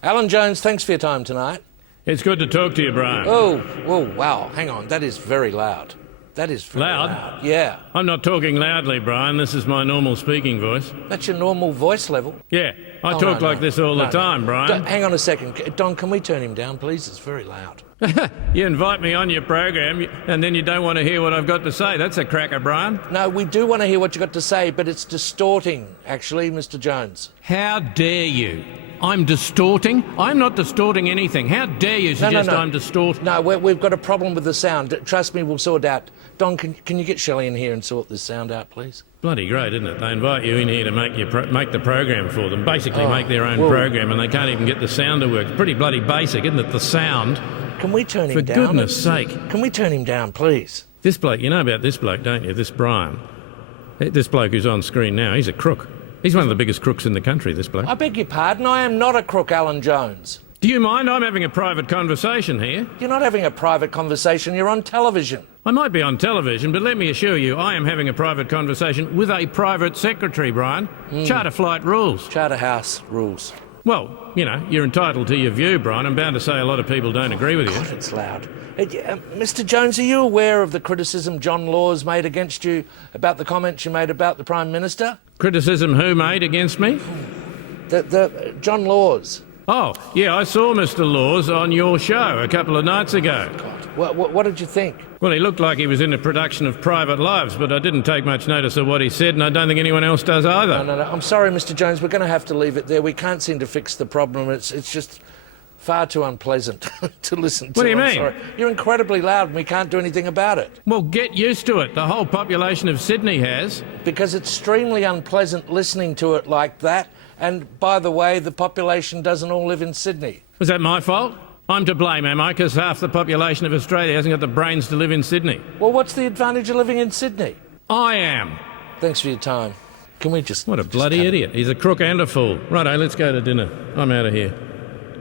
Alan Jones, thanks for your time tonight. It's good to talk to you, Brian. Oh, wow, hang on, that is very loud. That is very loud. Yeah. I'm not talking loudly, Brian. This is my normal speaking voice. That's your normal voice level? Yeah, I talk like this all the time, Brian. Hang on a second. Don, can we turn him down, please? It's very loud. You invite me on your program and then you don't want to hear what I've got to say. That's a cracker, Brian. No, we do want to hear what you've got to say, but it's distorting, actually, Mr. Jones. How dare you? I'm distorting? I'm not distorting anything. How dare you suggest I'm distorting? No, we've got a problem with the sound. Trust me, we'll sort it out. Don, can you get Shelley in here and sort this sound out, please? Bloody great, isn't it? They invite you in here to make the program for them, basically make their own program, and they can't even get the sound to work. It's pretty bloody basic, isn't it, the sound? Can we turn him down? For goodness sake. Can we turn him down, please? This bloke, you know about this bloke, don't you? This Brian. This bloke who's on screen now, he's a crook. He's one of the biggest crooks in the country, this bloke. I beg your pardon, I am not a crook, Alan Jones. Do you mind? I'm having a private conversation here. You're not having a private conversation, you're on television. I might be on television, but let me assure you, I am having a private conversation with a private secretary, Brian. Charter flight rules. Charter house rules. Well, you know, you're entitled to your view, Brian. I'm bound to say a lot of people don't agree with you. God, it's loud. Mr. Jones, are you aware of the criticism John Laws made against you about the comments you made about the Prime Minister? Criticism who made against me? John Laws. Oh, yeah, I saw Mr. Laws on your show a couple of nights ago. God, what did you think? Well, he looked like he was in a production of Private Lives, but I didn't take much notice of what he said, and I don't think anyone else does either. No. I'm sorry, Mr. Jones, we're going to have to leave it there. We can't seem to fix the problem. It's just far too unpleasant to listen to. What do you mean? Sorry. You're incredibly loud and we can't do anything about it. Well, get used to it. The whole population of Sydney has. Because it's extremely unpleasant listening to it like that. And, by the way, the population doesn't all live in Sydney. Was that my fault? I'm to blame, am I? Because half the population of Australia hasn't got the brains to live in Sydney. Well, what's the advantage of living in Sydney? I am. Thanks for your time. Can we just... What a bloody idiot. He's a crook and a fool. Righto, let's go to dinner. I'm out of here.